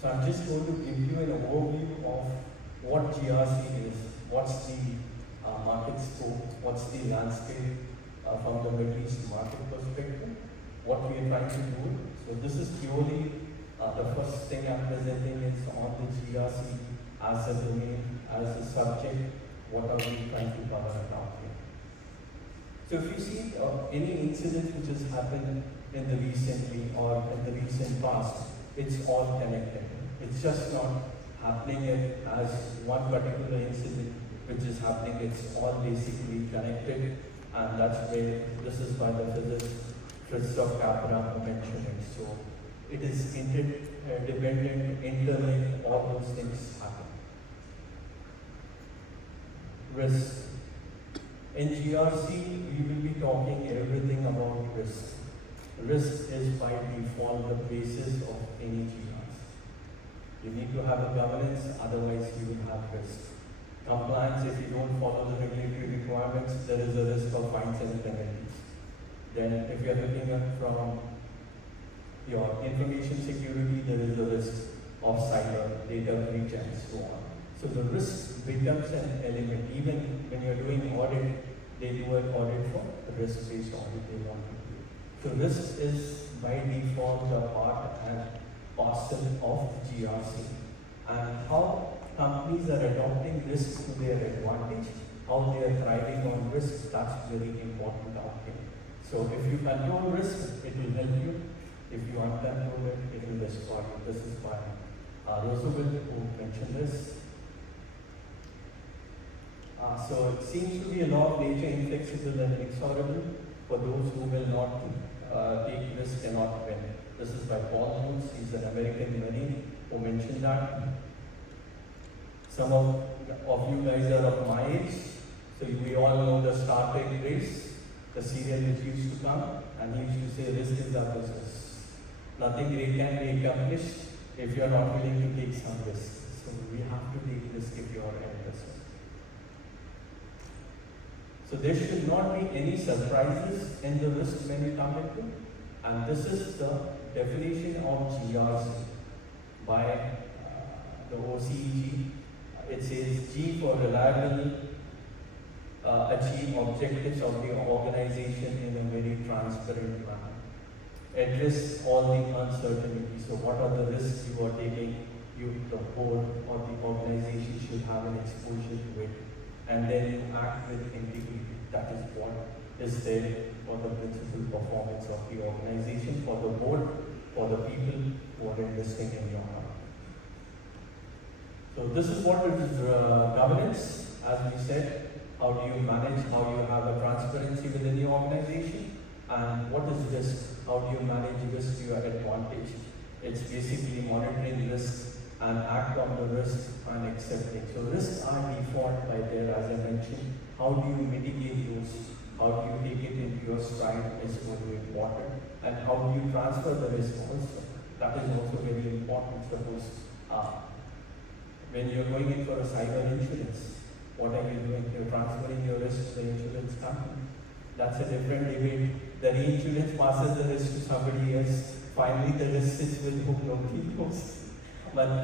So I'm just going to give you an overview of what GRC is, what's the market scope, what's the landscape from the Middle East market perspective, what we are trying to do. So this is purely the first thing I'm presenting is on the GRC as a domain, as a subject, what are we trying to cover about here. So if you see any incident which has happened in the recently or in the recent past, it's all connected. It's just not happening as one particular incident which is happening, it's all basically connected, and that's where this is by the physicist Christoph Capra mentioning. So it is interdependent, interlinked, all those things happen. Risk. In GRC, we will be talking everything about risk. Risk is by default the basis of any GRC. You need to have a governance, otherwise you will have risk. Compliance, if you don't follow the regulatory requirements, there is a risk of fines and penalties. Then if you are looking at from your information security, there is a risk of cyber data breach and so on. So the risk becomes an element. Even when you're doing audit, they do an audit for risk-based audit they want to do. So risk is by default a part and parcel of GRC. And how companies are adopting risk to their advantage, how they are thriving on risk, that's very important out here. So if you control risk, it will help you. If you uncontrol it, it will destroy you. This is by Roosevelt who mentioned this. So it seems to be a law of nature, inflexible and inexorable. For those who will not take risk cannot win. This is by Paul Woods. He's an American Marine who mentioned that. Some of you guys are of my age, so we all know the Star Trek race, the serial which used to come, and he used to say, risk is our business. Nothing great can be accomplished if you are not willing to take some risk. So we have to take risk if you are in business. So there should not be any surprises in the risk when you come into, and this is the definition of GRC by the OCEG. It says G for reliable, achieve objectives of the organization in a very transparent manner. Address all the uncertainties. So what are the risks you are taking? You, the board or the organization should have an exposure to it. And then you act with integrity. That is what is there for the principal performance of the organization, for the board, for the people who are investing in your company. So this is what is governance. As we said, how do you manage, how you have a transparency within your organization, and what is risk, how do you manage risk to your advantage. It's basically monitoring risk and act on the risk and accepting. So risks are default by there, as I mentioned. How do you mitigate those? How do you take it into your stride is very important. And how do you transfer the risk also? That is also very important. Suppose when you're going in for a cyber insurance, what are you doing? You're transferring your risk to the insurance company. That's a different debate. The reinsurance passes the risk to somebody else. Finally, the risk sits with whom nobody knows. But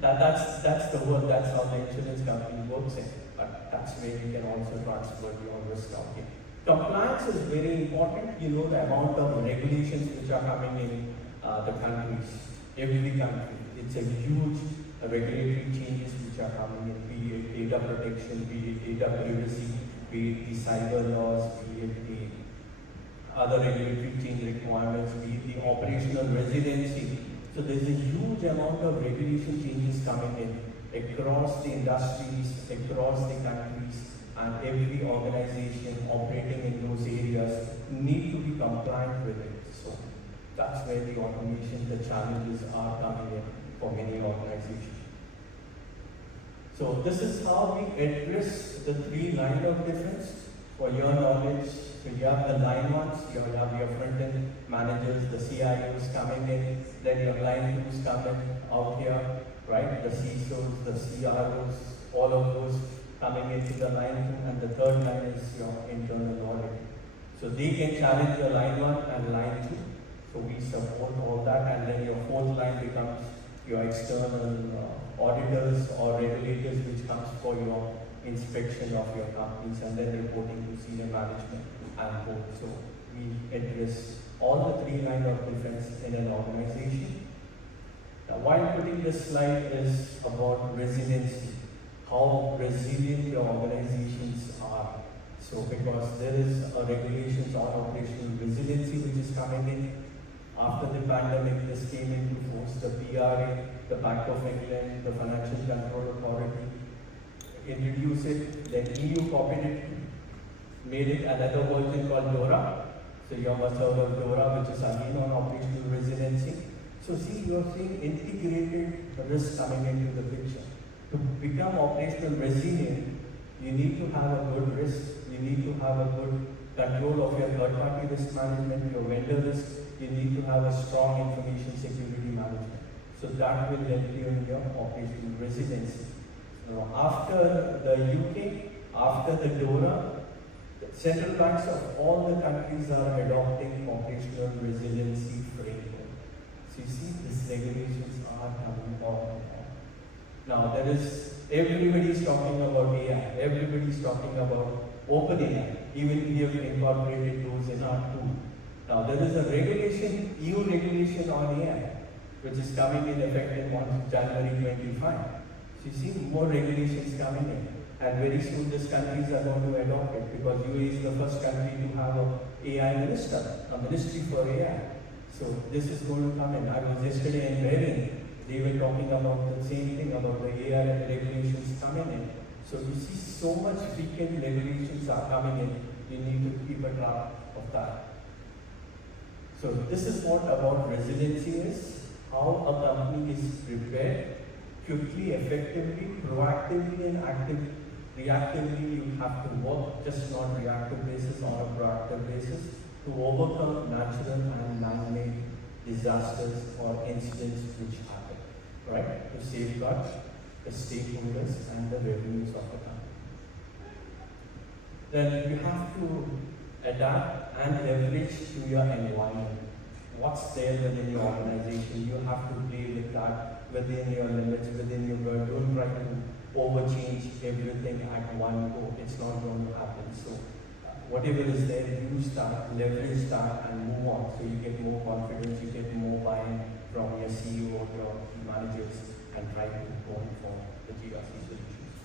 that's the work, that's how the insurance company works in. But that's where you can also transfer your risk out here. Compliance is very important. You know the amount of regulations which are coming in the countries, every country. It's a huge regulatory changes which are coming in, be it data protection, be it data privacy, be it the cyber laws, be it the other regulatory change requirements, be it the operational residency. So there's a huge amount of regulation changes coming in across the industries, across the countries, and every organization operating in those areas need to be compliant with it. So that's where the automation, the challenges are coming in for many organizations. So this is how we address the three lines of difference. For your knowledge, so you have the line ones, you have your front-end managers, the CIOs coming in, then your line twos coming out here, right? The CISOs, the CROs, all of those coming into the line two, and the third line is your internal audit. So they can challenge your line one and line two. So we support all that, and then your fourth line becomes your external auditors or regulators which comes for your inspection of your companies and then reporting to senior management and board. So we address all the three lines of defense in an organization. Now, while putting this slide is about resiliency, how resilient your organizations are. So because there is a regulations on operational resiliency which is coming in. After the pandemic, this came into force. The PRA, the Bank of England, the Financial Control Authority introduced it. Then EU copied it, made it another version called DORA. So you must have heard of DORA, which is again on operational resiliency. So see, you are seeing integrated risk coming into the picture. To become operational resilient, you need to have a good risk. You need to have a good control of your third-party risk management, your vendor risk. You need to have a strong information security management. So that will help you in your operational resiliency. So after the UK, after the DORA, the central banks of all the countries are adopting operational resiliency framework. So you see, these regulations are coming on. Now there is, everybody is talking about AI, everybody is talking about open AI. Even we have incorporated those in our tool. Now there is a regulation, EU regulation on AI, which is coming in effect in January 25. So you see more regulations coming in. And very soon these countries are going to adopt it because UAE is the first country to have an AI minister, a ministry for AI. So this is going to come in. I was yesterday in Bahrain. They were talking about the same thing about the AI regulations coming in. So you see so much frequent regulations are coming in. You need to keep a track of that. So this is what about resiliency is, how a company is prepared quickly, effectively, proactively and reactively. You have to work just not reactive basis on a proactive basis to overcome natural and man-made disasters or incidents which happen, right? To safeguard the stakeholders and the revenues of the company. Then you have to adapt and leverage to your environment. What's there within your organization? You have to play with that within your limits, within your world. Don't try to overchange everything at one go. It's not going to happen. So whatever is there, use that, leverage that and move on. So you get more confidence, you get more buy-in from your CEO or your managers and try to go for the GRC solutions.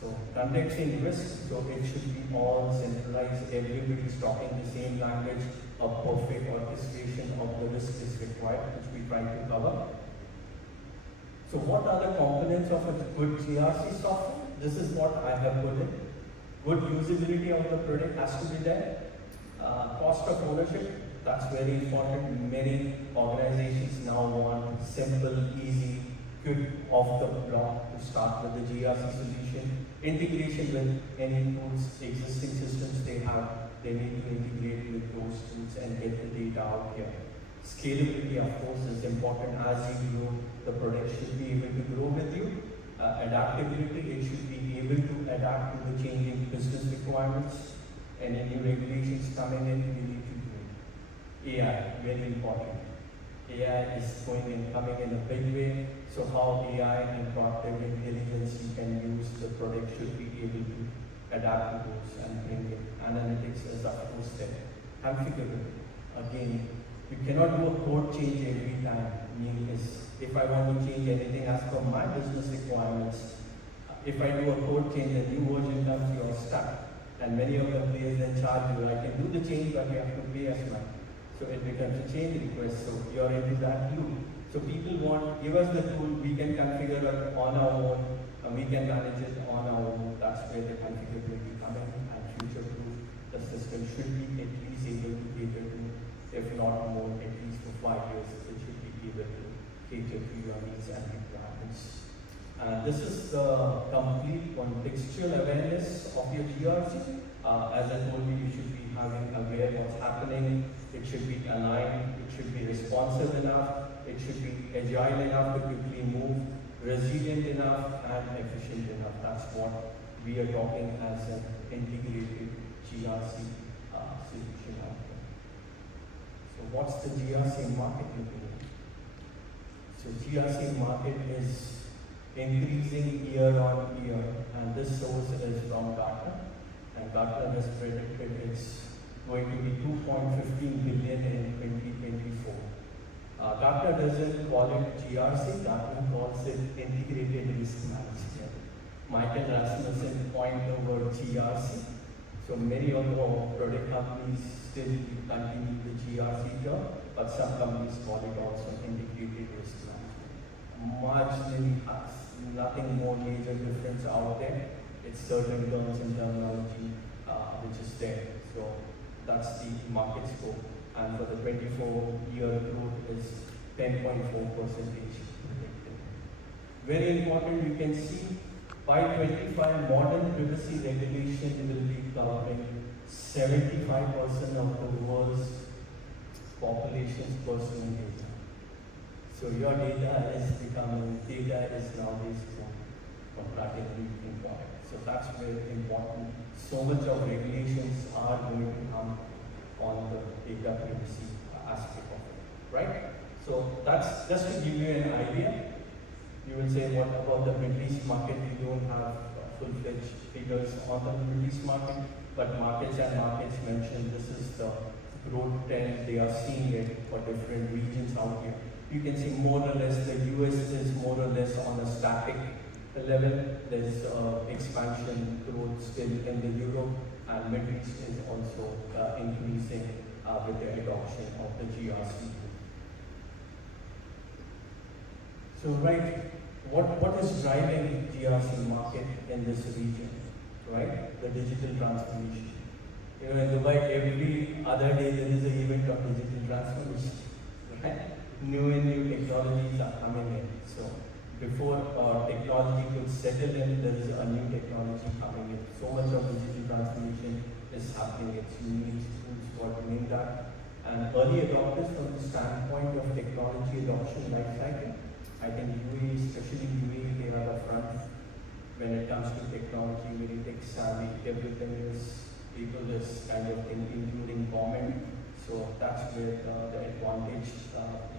So conducting risk, so it should be all centralized, everybody's talking the same language, a perfect orchestration of the risk is required, which we try to cover. So what are the components of a good GRC software? This is what I have put in. Good usability of the product has to be there. Cost of ownership, that's very important. Many organizations now want simple, easy, quick off the block to start with the GRC solution. Integration with any tools, existing systems they have, they need to integrate with those tools and get the data out here. Scalability, of course, is important. As you grow, the product should be able to grow with you. Adaptability, it should be able to adapt to the changing business requirements and any regulations coming in, we need to do it. AI, very important. AI is coming in a big way. So how AI and proactive intelligence you can use the product should be able to adapt to those and bring in. Analytics is of course there. Configurable. Again, you cannot do a code change every time. If I want to change anything as per my business requirements, if I do a code change, a new version comes, you are stuck. And many of the players then charge you, I can do the change, but you have to pay as much. So it becomes a change request, so you're into that loop. So people want, give us the tool, we can configure it on our own, and we can manage it on our own. That's where the configurability comes in, and future-proof. The system should be at least able to cater to, if not more, at least for 5 years, it should be able to cater to your needs and requirements. And this is the complete contextual awareness of your GRC. As I told you, you should be having aware what's happening. It should be aligned. It should be responsive enough. It should be agile enough to quickly move, resilient enough, and efficient enough. That's what we are talking as an integrated GRC solution out there. So what's the GRC market looking like? So GRC market is increasing year on year, and this source is from Gartner, and Gartner has predicted it's going to be 2.15 billion in 2024. Gartner doesn't call it GRC, Gartner calls it integrated risk management. Michael Rasmussen coined the word GRC. So many of the product companies still continue the GRC term, but some companies call it also integrated risk management. Marginally, nothing more major difference out there. It's certain terms and terminology which is there. So that's the market scope. And for the 24-year growth is 10.4% predicted. Very important, you can see by 25, modern privacy regulation will be covering 75% of the world's population's personal data. So your data is nowadays comparatively important. So that's very important. So much of regulations are going to come on the data privacy aspect of it, right? So that's just to give you an idea. You will say, what about the Middle East market? We don't have full-fledged figures on the Middle East market, but markets mentioned this is the growth trend they are seeing it for different regions out here. You can see more or less the US is more or less on a static level. There's expansion growth still in the Europe, and Middle East is also increasing with the adoption of the GRC. So what is driving GRC market in this region, right? The digital transformation. You know, in Dubai, every other day there is an event of digital transformation, right? New technologies are coming in. So before technology could settle in, there is a new technology coming in. So much of digital transformation is happening. It's unique schools for doing that. And early adopters from the standpoint of technology adoption life cycle, I think UAE, especially UAE, they are the front when it comes to technology, very tech savvy. Everything is people this kind of thing, including government. So that's where the advantage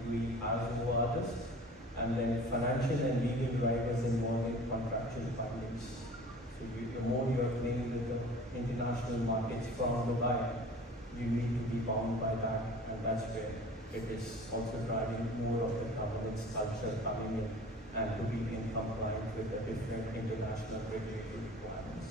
UAE has over others. And then financial and legal drivers involved in contractual findings. So the more you are playing with the international markets from Dubai, you need to be bound by that, and that's where it is also driving more of the governance culture coming in and to be in compliance with the different international regulatory requirements.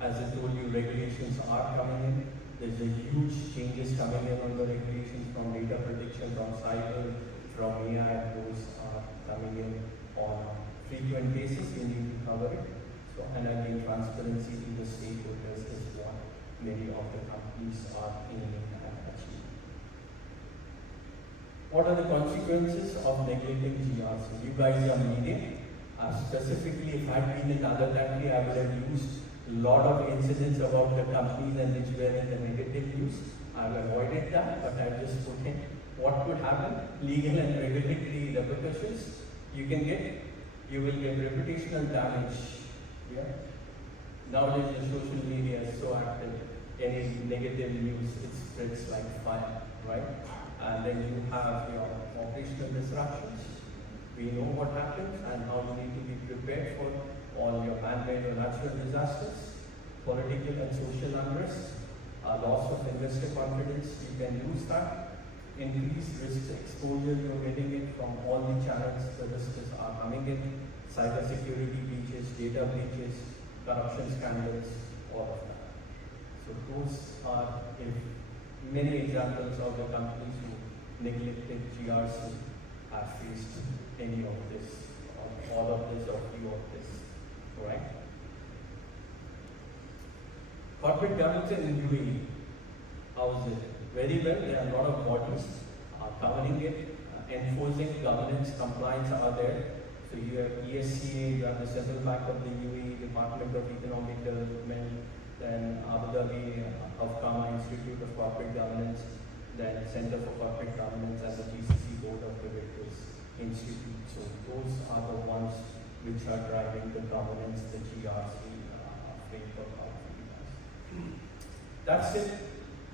As I told you, regulations are coming in. There's a huge changes coming in on the regulations from data protection, from cyber, from AI. Those are coming in on a frequent basis. You need to cover it. So, and again, transparency to the stakeholders is what many of the companies are aiming at achieving. What are the consequences of neglecting GRC? You guys are media. Specifically, if I had been in another country, I would have used a lot of incidents about the companies and which were in the negative news. I've avoided that, but I just put in what could happen, legal and regulatory repercussions. You will get reputational damage. Yeah. Nowadays, the social media is so active. Any negative news, it spreads like fire, right? And then you have your operational disruptions. We know what happens and how you need to be prepared for all your man-made or natural disasters, political and social unrest, loss of investor confidence. You can lose that. Increased risk exposure, you're getting it from all the channels. The risks are coming in. Cybersecurity breaches, data breaches, corruption scandals, all of that. So those are many examples of the companies who neglected GRC have faced any of this, or all of this, or few of this, right? Corporate governance in UAE, how is it? Very well. There are a lot of bodies covering it, enforcing governance, compliance are there. So you have ESCA, you have the Central Bank of the UAE, Department of Economic Development, then Abu Dhabi Kama Institute of Corporate Governance, then Center for Corporate Governance, and the GCC Board of Directors Institute. So those are the ones which are driving the governance, the GRC framework. That's it.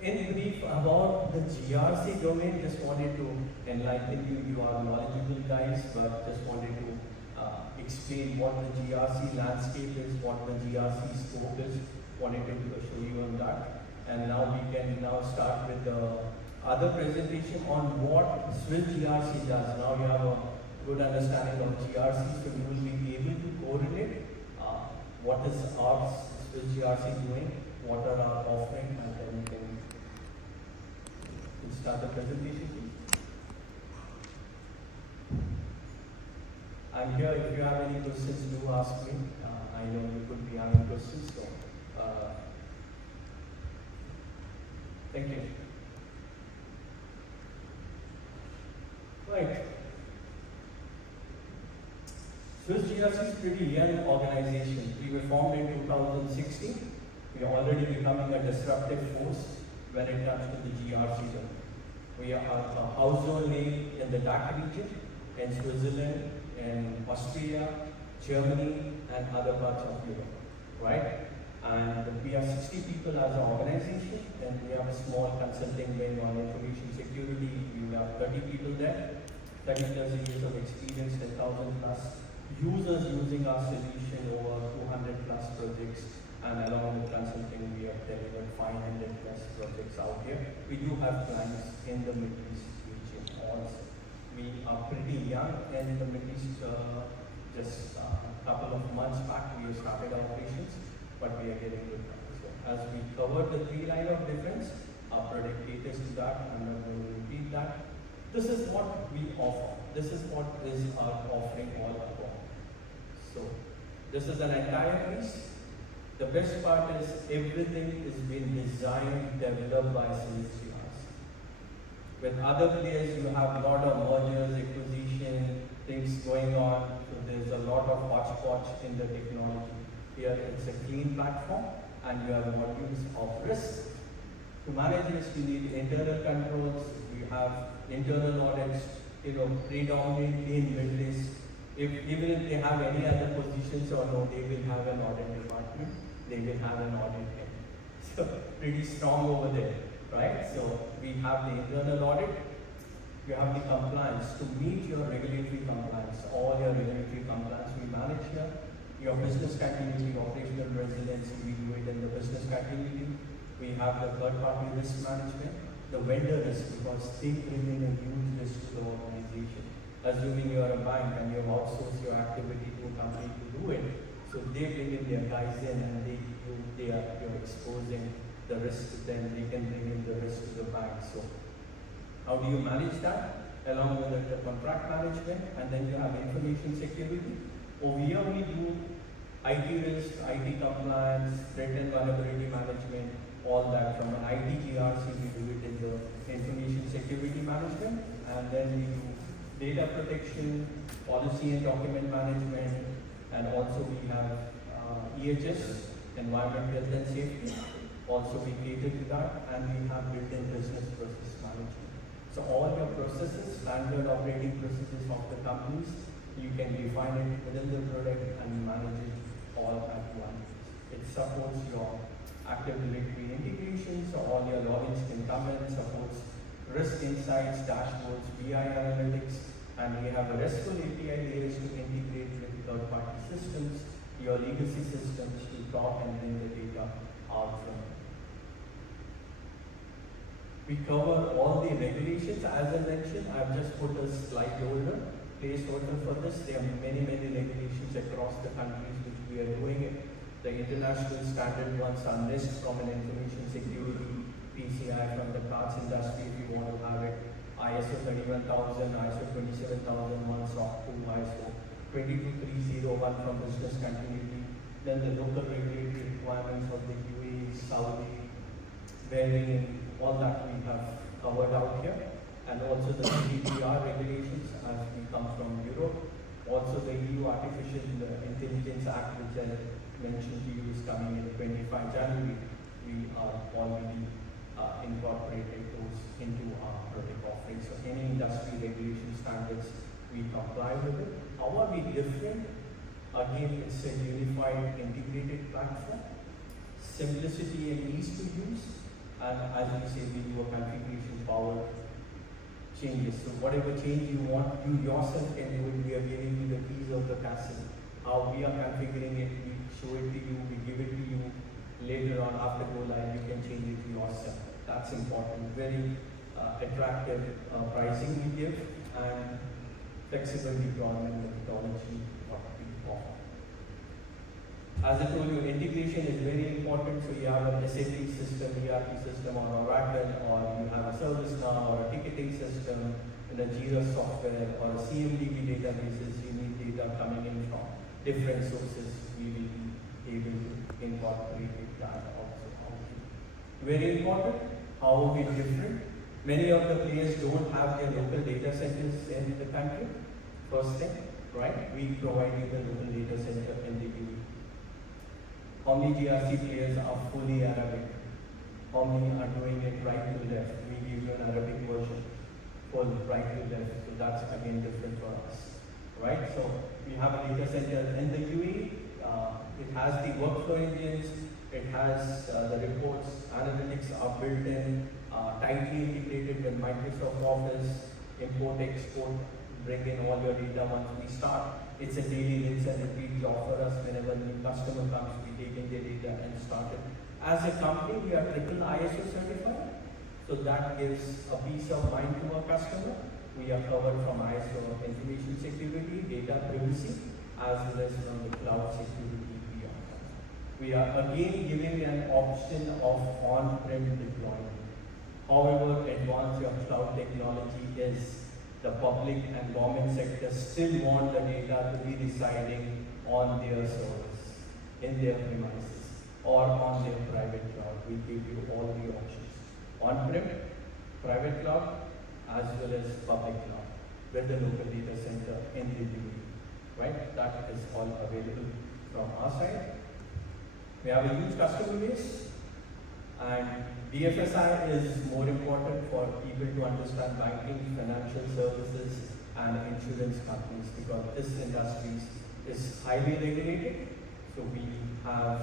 In brief about the GRC domain, just wanted to enlighten you. You are knowledgeable guys, but just wanted to explain what the GRC landscape is, what the GRC scope is. Wanted to show you on that. And now we can now start with the other presentation on what Swiss GRC does. Now you have a good understanding of GRC, so you will be able to correlate what is our Swiss GRC doing, what are our offering, and then you can start the presentation, please. I'm here if you have any questions, do ask me. I know you could be having questions, so thank you. Right. Swiss GRC is a pretty young organization. We were formed in 2016. We are already becoming a disruptive force when it comes to the GRC. We are a household name in the DACH region, in Switzerland, in Austria, Germany, and other parts of Europe, right? And we are 60 people as an organization, and we have a small consulting wing on information security. We have 30 people there, 30 plus years of experience, 10,000 plus users using our solution, over 200 plus projects. And along with consulting, we have delivered 500 plus projects out here. We do have clients in the Middle East region also. We are pretty young in the Middle East. Just a couple of months back, we have started operations, but we are getting good. So as we covered the 3 lines of defense, our product caters to that. I'm not going to repeat that. This is what we offer. This is what is our offering all about. So this is an entire piece. The best part is everything is being designed, developed by Swiss GRC. With other players, you have a lot of mergers, acquisition, things going on. So there's a lot of hodgepodge in the technology. Here it's a clean platform, and you have modules of risk. To manage risk, you need internal controls. We have internal audits. Predominantly in Middle East. Even if they have any other positions or no, they will have an audit department. They will have an audit head. So pretty strong over there, right? So we have the internal audit. You have the compliance to meet your regulatory compliance. All your regulatory compliance we manage here. Your business continuity, operational resiliency, we do it in the business continuity. We have the third-party risk management, the vendor risk, because they bring in a huge risk to the organization. Assuming you are a bank and you have outsourced your activity to a company to do it, so they bring in their guys in and you're exposing the risk to them. They can bring in the risk to the bank. So how do you manage that? Along with the contract management, and then you have information security. Over here we do IT risk, IT compliance, threat and vulnerability management, all that. From an IT GRC, we do it in the information security management, and then we do data protection, policy and document management, and also we have EHS, environment, health and safety. Also we cater to that, and we have built-in business process management. So all your processes, standard operating processes of the companies, you can define it within the product and manage it all at once. It supports your Active Directory integration, so all your logins can come in, supports risk insights, dashboards, BI analytics, and we have a RESTful API layers to integrate with third-party systems, your legacy systems to talk and bring the data out from it. We cover all the regulations. As I mentioned, I've just put a slide holder, placeholder for this. There are many regulations across the countries which we are doing it. The international standard ones are NIST from an information security, PCI from the cards industry if you want to have it, ISO 31000, ISO 27001, SOC 2, ISO 22301 from business continuity. Then the local regulatory requirements of the UAE, Saudi, Bahrain, all that we have covered out here. And also the GDPR regulations as we come from Europe. Also the EU Artificial Intelligence Act, which I mentioned to you, is coming in 25 January. We are already incorporated those into our product offering. So any industry regulation standards, we comply with it. How are we different? Again, it's a unified integrated platform. Simplicity and ease to use. and as we say, we do a configuration power changes. So whatever change you want, you yourself can do it. We are giving you the keys of the castle. How we are configuring it, we show it to you, we give it to you. Later on, after go live, you can change it yourself. That's important. Very attractive pricing we give, and flexible deployment methodology what we offer. As I told you, integration is very important. So you have an SAP system, ERP system, or Oracle, or you have a ServiceNow or a ticketing system, in a Jira software or a CMDB databases. You need data coming in from different sources. We will be able to incorporate that also. Very important. How are we different? Many of the players don't have their local data centers in the country. First thing, right? We provide you the local data center in the UAE. How many GRC players are fully Arabic? How many are doing it right to left? We give you an Arabic version, full right to left. So that's again different for us, right? So we have a data center in the UAE. It has the workflow engines. It has the reports, analytics are built in, tightly integrated with Microsoft Office, import, export, bring in all your data once we start. It's a daily rinse and repeat. You offer us whenever new customer comes, we take in their data and start it. As a company, we are triple ISO certified, so that gives a peace of mind to our customer. We are covered from ISO information security, data privacy, as well as from the cloud security. We are again giving an option of on-prem deployment. However advanced your cloud technology is, the public and government sector still want the data to be residing on their servers, in their premises, or on their private cloud. We give you all the options. On-prem, private cloud, as well as public cloud, with the local data center in the UAE, right? That is all available from our side. We have a huge customer base, and BFSI is more important for people to understand banking, financial services, and insurance companies, because this industry is highly regulated. So we have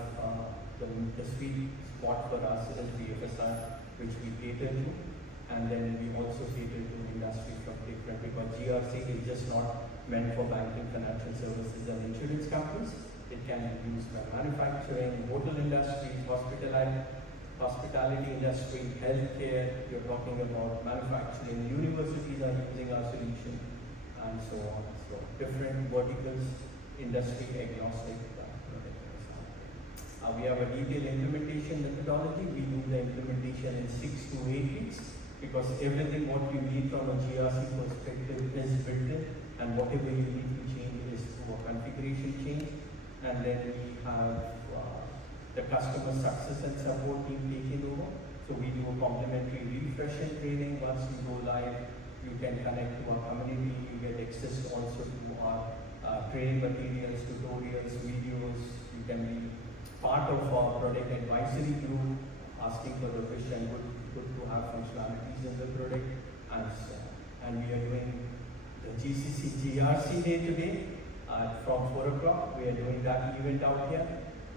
the sweet spot for us is BFSI, which we cater to, and then we also cater to industries from different, because GRC is just not meant for banking, financial services, and insurance companies. It can be used by manufacturing, hotel industry, hospitality industry, healthcare. You're talking about manufacturing. Universities are using our solution, and so on. So different verticals, industry agnostic. We have a detailed implementation methodology. We do the implementation in 6 to 8 weeks, because everything what you need from a GRC perspective is built in, and whatever you need to change is through a configuration change. And then we have the customer success and support team taking over. So we do a complimentary refresh and training. Once you go live, you can connect to our community. You get access also to our training materials, tutorials, videos. You can be part of our product advisory group, asking for the question, good to have functionalities in the product, and so on. And we are doing the GCC GRC day today. From 4 o'clock, we are doing that event out here.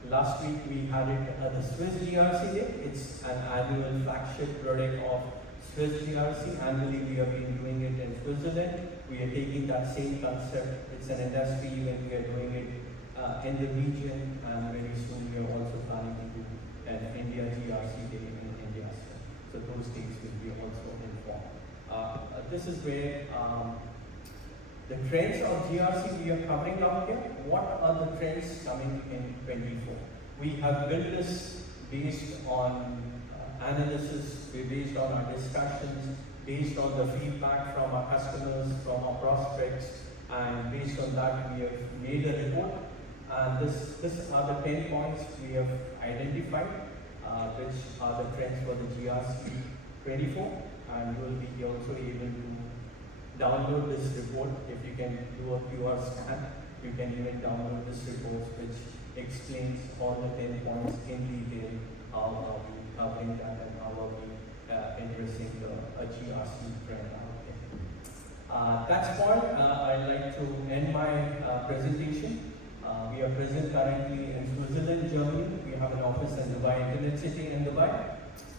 Last week we had it at the Swiss GRC day. It's an annual flagship product of Swiss GRC. Annually we have been doing it in Switzerland. We are taking that same concept. It's an industry event. We are doing it in the region, and very soon we are also planning to do an India GRC day in India. So those dates will be also informed. This is where the trends of GRC we are covering out here. What are the trends coming in 24? We have built this based on analysis, based on our discussions, based on the feedback from our customers, from our prospects, and based on that we have made a report. And this are the 10 points we have identified, which are the trends for the GRC 24, and you will be also able to download this report. If you can do a QR scan, you can even download this report, which explains all the 10 points in detail, how are we covering that and how are we addressing the GRC trend out there. That's all. I'd like to end my presentation. We are present currently in Switzerland, Germany. We have an office in Dubai Internet City in Dubai.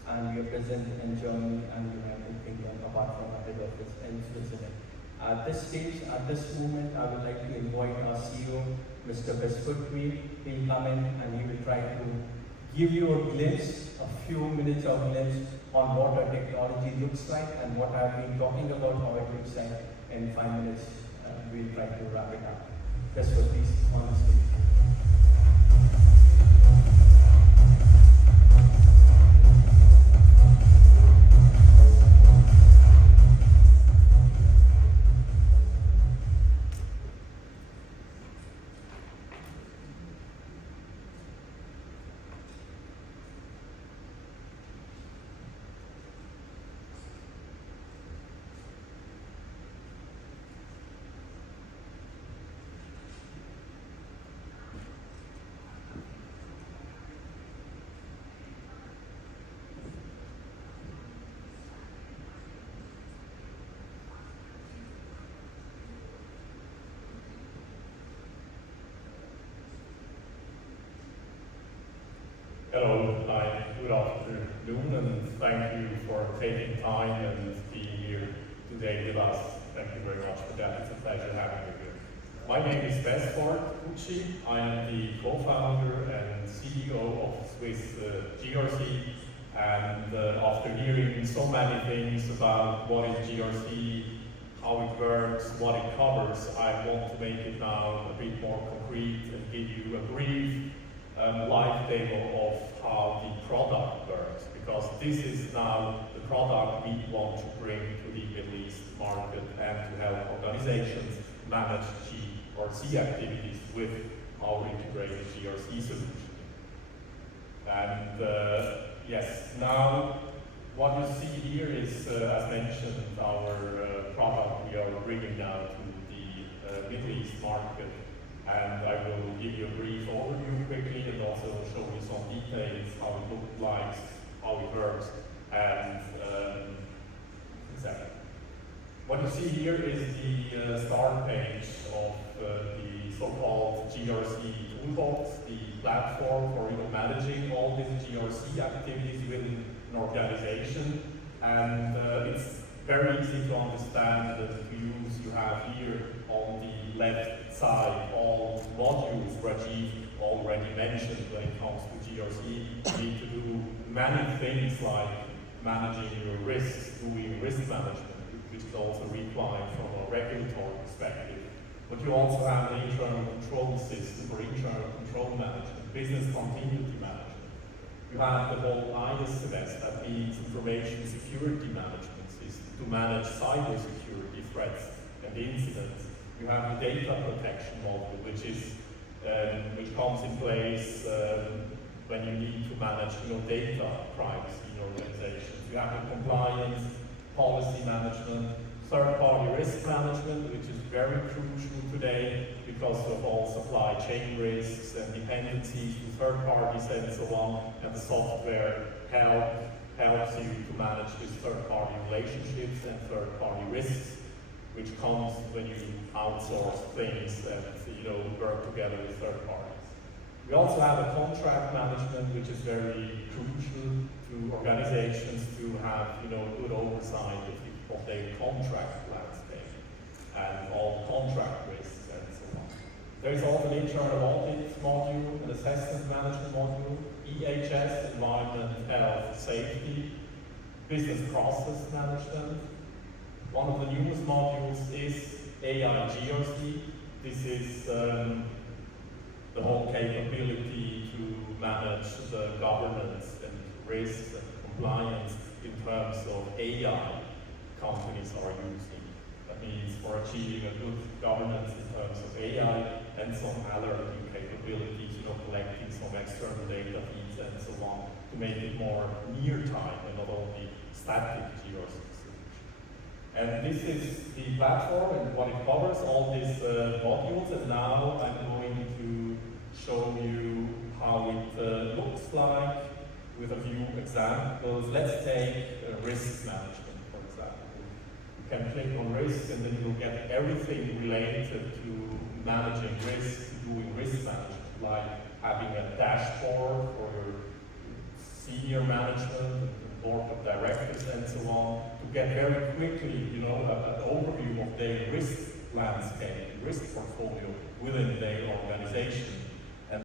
and we are present in Germany and United Kingdom, apart from our head office in Switzerland. At this stage, at this moment, I would like to invite our CEO, Mr. Besfort Kuqi. He'll come in and he will try to give you a glimpse, a few minutes of glimpse on what our technology looks like and what I've been talking about, how it looks like. In 5 minutes, we'll try to wrap it up. Besfort, please, on the stage. Hello, hi, good afternoon, and thank you for taking time and being here today with us. Thank you very much for that. It's a pleasure having you here. My name is Besfort Kuqi. I am the co-founder and CEO of Swiss GRC. And after hearing so many things about what is GRC, how it works, what it covers, I want to make it now a bit more concrete and give you a brief live demo of how the product works, because this is now the product we want to bring to the Middle East market and to help organizations manage GRC activities with our integrated GRC solution. And yes, now what you see here is, as mentioned, our product we are bringing now to the Middle East market. And I will give you a brief overview quickly and also show you some details, how it looks like, how it works, and exactly. What you see here is the start page of the so-called GRC toolbox, the platform for managing all these GRC activities within an organization. And it's very easy to understand the views you have here on the left side, all modules Rajeev already mentioned when it comes to GRC. You need to do many things like managing your risks, doing risk management, which is also required from a regulatory perspective. But you also have the internal control system for internal control management, business continuity management. You have the whole ISMS, that means information security management system, to manage cyber security threats and incidents. You have the data protection module, which comes in place when you need to manage data privacy in organizations. You have the compliance, policy management, third-party risk management, which is very crucial today because of all supply chain risks and dependencies to third parties and so on. And the software helps you to manage these third-party relationships and third-party risks, which comes when you outsource things and work together with third parties. We also have a contract management, which is very crucial to organizations to have good oversight of their contract landscape and all contract risks and so on. There is also an internal audit module, an assessment management module, EHS, environment, health, safety, business process management. One of the newest modules is AI GRC. This is the whole capability to manage the governance and risk and compliance in terms of AI companies are using. That means for achieving a good governance in terms of AI and some alerting capabilities, collecting some external data feeds and so on, to make it more near time and not only static GRC. And this is the platform and what it covers, all these modules, and now I'm going to show you how it looks like with a few examples. Let's take risk management, for example. You can click on risk and then you will get everything related to managing risk, doing risk management, like having a dashboard for your senior management, board of directors and so on, to get very quickly, you know, an overview of their risk landscape, risk portfolio within their organization.